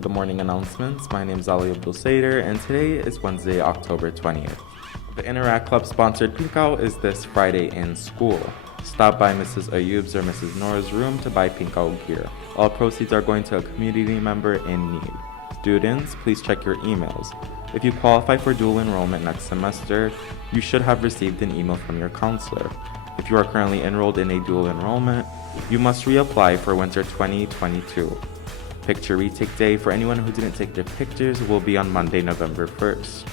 to the morning announcements. My name is Ali Abdul Saider, and today is Wednesday, October 20th. The Interact Club sponsored Pink Out is this Friday in school. Stop by Mrs. Ayub's or Mrs. Nora's room to buy Pink Out gear. All proceeds are going to a community member in need. Students, please check your emails. If you qualify for dual enrollment next semester, you should have received an email from your counselor. If you are currently enrolled in a dual enrollment, you must reapply for winter 2022. Picture retake day for anyone who didn't take their pictures will be on Monday, November 1st.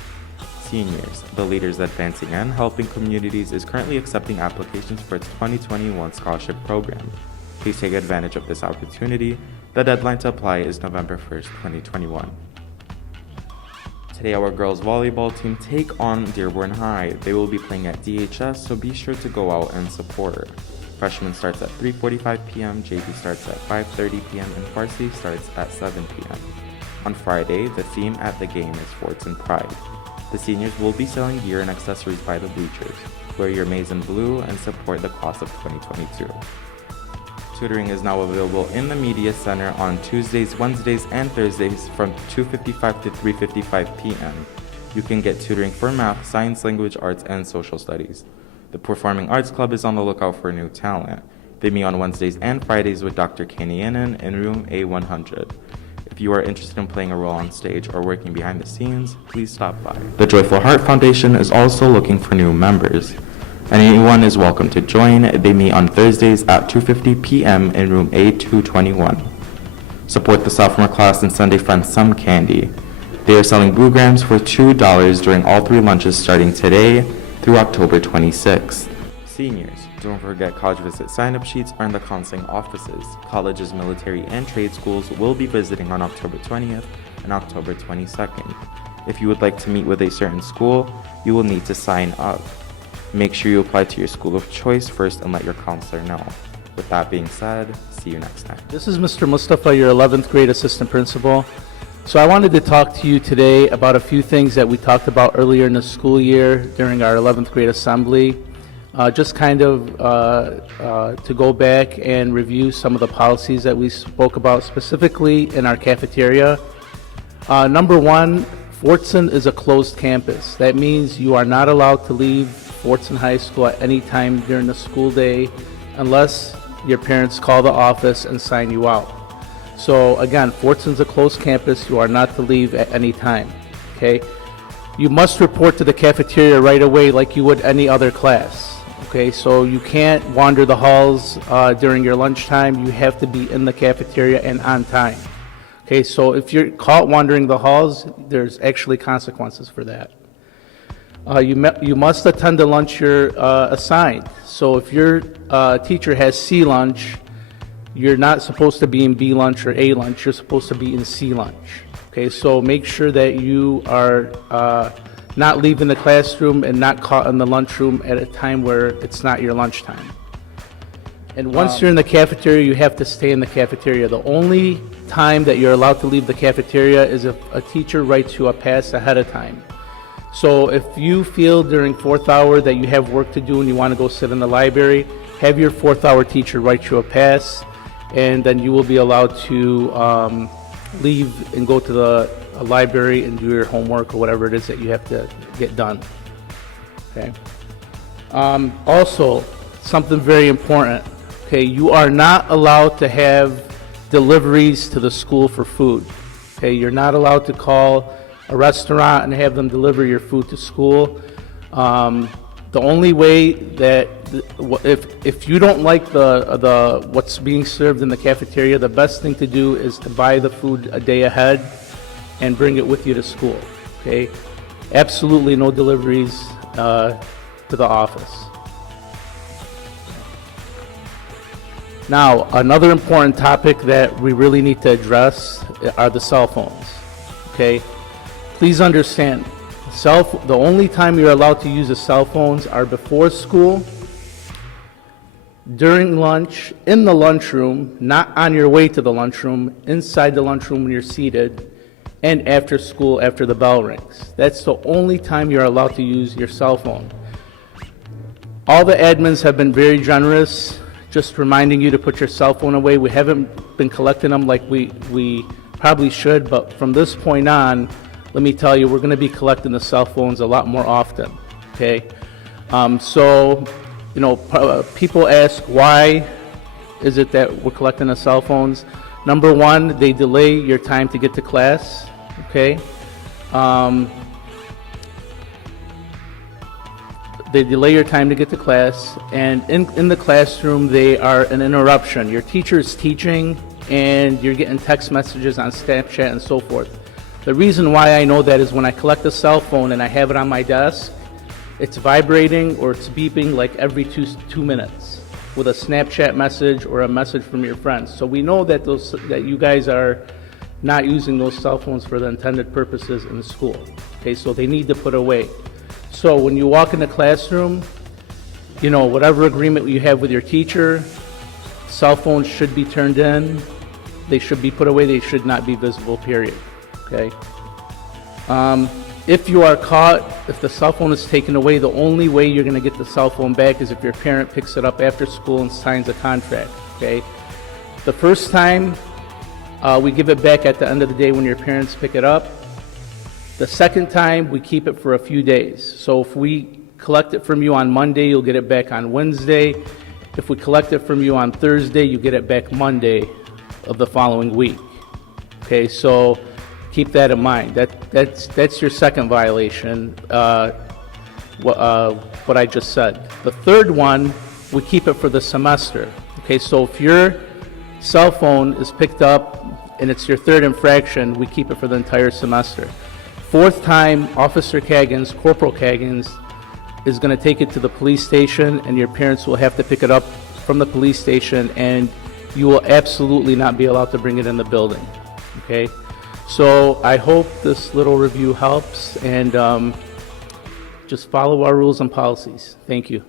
Seniors, the Leaders Advancing and Helping Communities is currently accepting applications for its 2021 scholarship program. Please take advantage of this opportunity. The deadline to apply is November 1st, 2021. Today, our girls volleyball team take on Dearborn High. They will be playing at DHS, so be sure to go out and support. Freshman starts at 3:45 p.m., JV starts at 5:30 p.m., and varsity starts at 7 p.m. On Friday, the theme at the game is Forts and Pride. The seniors will be selling gear and accessories by the bleachers. Wear your maize and blue and support the class of 2022. Tutoring is now available in the Media Center on Tuesdays, Wednesdays, and Thursdays from 2:55 to 3:55 p.m. You can get tutoring for math, science, language, arts, and social studies. The Performing Arts Club is on the lookout for new talent. They meet on Wednesdays and Fridays with Dr. Kenny Annan in room A100. If you are interested in playing a role on stage or working behind the scenes, please stop by. The Joyful Heart Foundation is also looking for new members. Anyone is welcome to join. They meet on Thursdays at 2:50 p.m. in room A221. Support the sophomore class and Sunday Fun Some Candy. They are selling Boo Grams for $2 during all 3 lunches starting today through October 26th. Seniors, don't forget college visit sign-up sheets are in the counseling offices. Colleges, military, and trade schools will be visiting on October 20th and October 22nd. If you would like to meet with a certain school, you will need to sign up. Make sure you apply to your school of choice first and let your counselor know. With that being said, see you next time. This is Mr. Mustafa, your 11th grade assistant principal. So I wanted to talk to you today about a few things that we talked about earlier in the school year during our 11th grade assembly. Just kind of to go back and review some of the policies that we spoke about specifically in our cafeteria. Number one, Fortson is a closed campus. That means you are not allowed to leave Fortson High School at any time during the school day unless your parents call the office and sign you out. So again, Fortson's a closed campus. You are not to leave at any time, okay? You must report to the cafeteria right away like you would any other class, okay? So you can't wander the halls during your lunchtime. You have to be in the cafeteria and on time, okay? So if you're caught wandering the halls, there's actually consequences for that. You must attend the lunch you're assigned. So if your teacher has C lunch, you're not supposed to be in B lunch or A lunch, you're supposed to be in C lunch. Okay, so make sure that you are not leaving the classroom and not caught in the lunchroom at a time where it's not your lunchtime. And once you're in the cafeteria, you have to stay in the cafeteria. The only time that you're allowed to leave the cafeteria is if a teacher writes you a pass ahead of time. So if you feel during 4th hour that you have work to do and you want to go sit in the library, have your 4th hour teacher write you a pass, and then you will be allowed to leave and go to the library and do your homework or whatever it is that you have to get done. Okay. Also, something very important. Okay, you are not allowed to have deliveries to the school for food. Okay, you're not allowed to call a restaurant and have them deliver your food to school. The only way that if you don't like the what's being served in the cafeteria, the best thing to do is to buy the food a day ahead and bring it with you to school. Okay, absolutely no deliveries to the office. Now, another important topic that we really need to address are the cell phones. Okay. Please understand, the only time you're allowed to use the cell phones are before school, during lunch, in the lunchroom, not on your way to the lunchroom, inside the lunchroom when you're seated, and after school after the bell rings. That's the only time you're allowed to use your cell phone. All the admins have been very generous, just reminding you to put your cell phone away. We haven't been collecting them like we probably should, but from this point on, let me tell you, we're going to be collecting the cell phones a lot more often, okay? So, you know, people ask, why is it that we're collecting the cell phones? Number one, they delay your time to get to class, okay? They delay your time to get to class, and in the classroom, they are an interruption. Your teacher is teaching, and you're getting text messages on Snapchat and so forth. The reason why I know that is when I collect a cell phone and I have it on my desk, it's vibrating or it's beeping like every two minutes with a Snapchat message or a message from your friends. So we know that that you guys are not using those cell phones for the intended purposes in school. Okay, so they need to put away. So when you walk in the classroom, you know, whatever agreement you have with your teacher, cell phones should be turned in, they should be put away, they should not be visible, period. Okay? If you are caught, if the cell phone is taken away, the only way you're going to get the cell phone back is if your parent picks it up after school and signs a contract. Okay? The first time, we give it back at the end of the day when your parents pick it up. The second time, we keep it for a few days. So if we collect it from you on Monday, you'll get it back on Wednesday. If we collect it from you on Thursday, you get it back Monday of the following week. Okay, so keep that in mind. That's your second violation, what I just said. The third one, we keep it for the semester. Okay, so if your cell phone is picked up and it's your third infraction, we keep it for the entire semester. Fourth time, Officer Kaggins, Corporal Kaggins, is going to take it to the police station, and your parents will have to pick it up from the police station, and you will absolutely not be allowed to bring it in the building. Okay? So I hope this little review helps, and just follow our rules and policies. Thank you.